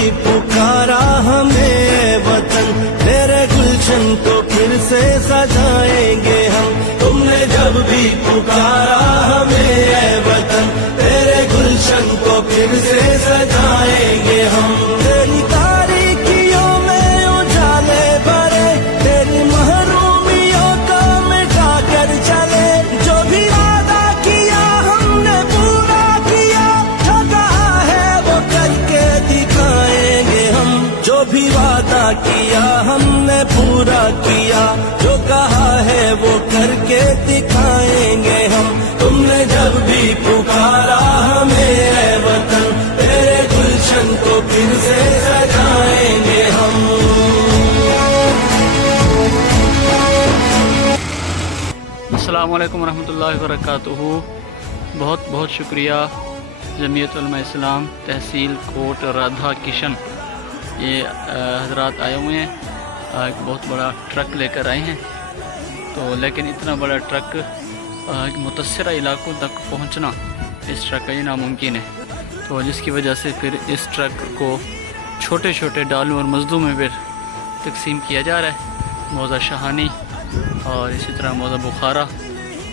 भी पुकारा हमें वतन, तेरे गुलशन को फिर से सजाएंगे हम। तुमने जब भी पुकारा हमें वतन, तेरे गुलशन को फिर से सजाएंगे हम। तेरी तारीकियों में उजाले भरे, तेरी महरूमियों को मिटा कर चले। जो भी वादा किया हमने पूरा किया, जो कहा है वो करके दिखाएंगे हम। जो भी वादा किया हमने पूरा किया, जो कहा है वो करके दिखाएंगे हम। तुमने जब भी पुकारा हमें ऐ वतन, तेरे गुलशन को फिर से सजाएंगे हम। अस्सलामु अलैकुम रहमतुल्लाहि व बरकातुहू। बहुत बहुत शुक्रिया जमीयत उलमा इस्लाम तहसील कोट राधा किशन, ये हजरात आए हुए हैं, एक बहुत बड़ा ट्रक लेकर आए हैं। तो लेकिन इतना बड़ा ट्रक मुतस्सरा इलाकों तक पहुंचना इस ट्रक का ये नामुमकिन है। तो जिसकी वजह से फिर इस ट्रक को छोटे छोटे डालों और मजदों में फिर तकसीम किया जा रहा है। मौज़ा शहानी और इसी तरह मौज़ा बुखारा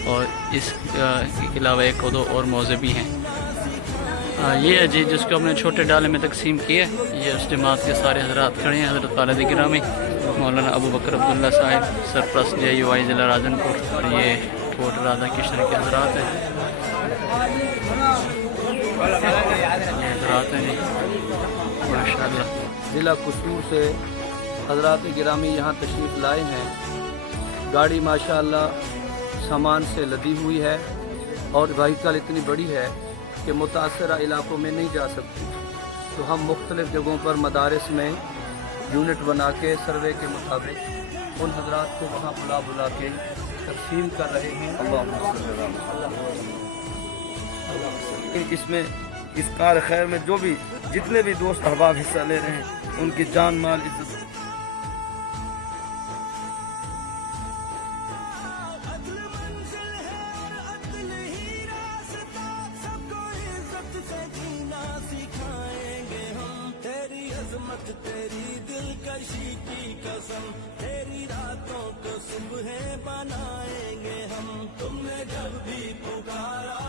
और इसके अलावा एक दो और मौज़े भी हैं। ये है जी जिसको हमने छोटे डाले में तकसीम किए। ये उस जमात के सारे हजरात खड़े हैं। हज़रत खालिद गिरामी, मौलाना अबू बकर अब्दुल्ला साहिब, सरपरस्त JUI ज़िला राजनपुर, और ये कोट राधा किशन के हजरात हैं। ये हजरात हैं जी माशाअल्लाह। ज़िला कसूर से हजरात गिरामी यहाँ तशरीफ़ लाए हैं। गाड़ी माशाअल्लाह सामान से लदी हुई है और व्हीकल इतनी बड़ी है कि मुतासरा इलाकों में नहीं जा सकती। तो हम मुख्तलिफ़ जगहों पर मदारिस में यूनिट बना के सर्वे के मुताबिक उन हजरात को वहाँ बुला के तकसीम कर रहे हैं। इसमें इस कार खैर में जो भी जितने भी दोस्त अहबाब हिस्सा ले रहे हैं, उनकी जान माल इज्जत तेरी दिलकशी की कसम, तेरी रातों को सुबह बनाएंगे हम। तुमने जब भी पुकारा